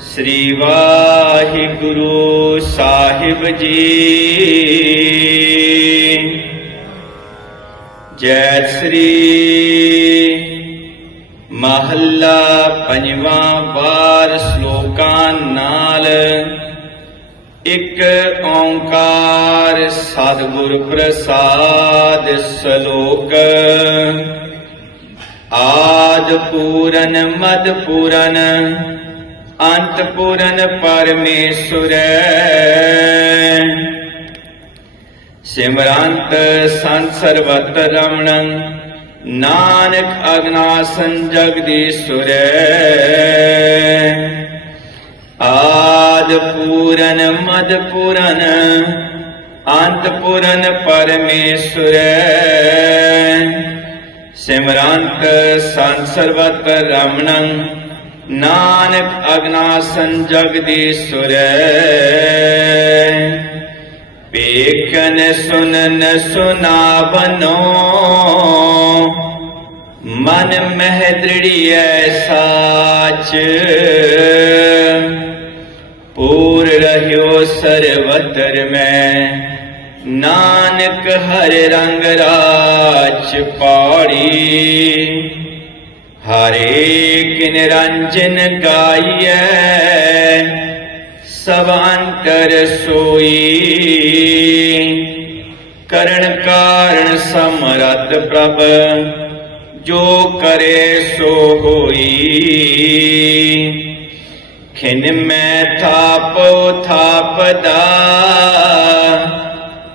ਸ੍ਰੀ ਵਾਹਿਗੁਰੂ ਸਾਹਿਬ ਜੀ। ਜੈ ਸ੍ਰੀ ਮਹੱਲਾ ਪੰਜਵਾਂ ਵਾਰ ਸ਼ਲੋਕਾਂ ਨਾਲ ਇੱਕ ਓੰਕਾਰ ਸਤਿਗੁਰ ਪ੍ਰਸਾਦ ਸ਼ਲੋਕ। ਆਦ ਪੂਰਨ, ਮਦ ਪੂਰਨ ਅੰਤਪੂਰਨ ਪੂਰਨ ਸਿਮਰੰਤ ਸੰਤ ਸਰਬਤ ਰਮਣੰ, ਨਾਨਕ ਅਗਨਾਸਨ ਜਗਦੀਸ਼ੁਰ। ਆਦ ਪੂਰਨ, ਮਦ ਪੂਰਨ ਅੰਤ ਪੂਰਨ ਪਰਮੇਸ਼ੁਰ। ਸਿਮਰੰਤ ਸੰਤ ਸਰਬਤ ਰਮਣੰ ਨਾਨਕ ਅਗਨਾਸਨ ਜਗਦੀਸ਼ੁਰ ਵੇਖਨ ਸੁਨਨ ਸੁਨਾਵਨੋ। ਮਨ ਮਹਿ ਦ੍ਰਿੜੀਐ ਸਾਚ। ਪੂਰ ਰਹਿਓ ਸਰਵਤਰ ਮੈਂ। ਨਾਨਕ ਹਰ ਰੰਗ ਰਾਜ ਪਾੜੀ। ਹਰੇ ਕਿਨ ਰੰਜਨ ਗਾਈਐ, ਸਭ ਅੰਤਰ ਸੋਈ। ਕਰਨ ਕਾਰਨ ਸਮਰਤ ਪ੍ਰਭ, ਜੋ ਕਰੇ ਸੋ ਹੋਈ। ਖਿਨ ਮੈਂ ਥਾਪੋ ਥਾਪਦਾ,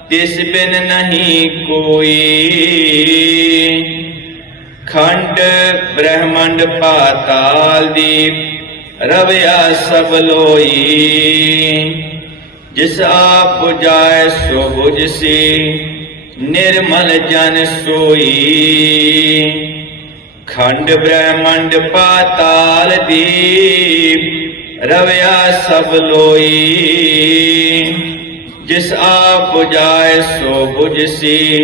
ਤਿਸ ਬਿਨ ਨਹੀਂ ਕੋਈ। ਖੰਡ ਬ੍ਰਹਮੰਡ ਪਾਤਾਲ ਦੀਪ, ਰਵਿਆ ਸਭ ਲੋਈ। ਜਿਸ ਆਪ 부ਜਾਏ ਸੋ ਬੁਝਸੀ, ਨਿਰਮਲ ਜਨ ਸੋਈ। ਖੰਡ ਬ੍ਰਹਮੰਡ ਪਾਤਾਲ ਦੀਪ, ਰਵਿਆ ਸਭ ਲੋਈ। ਜਿਸ ਆਪ 부ਜਾਏ ਸੋ ਬੁਝਸੀ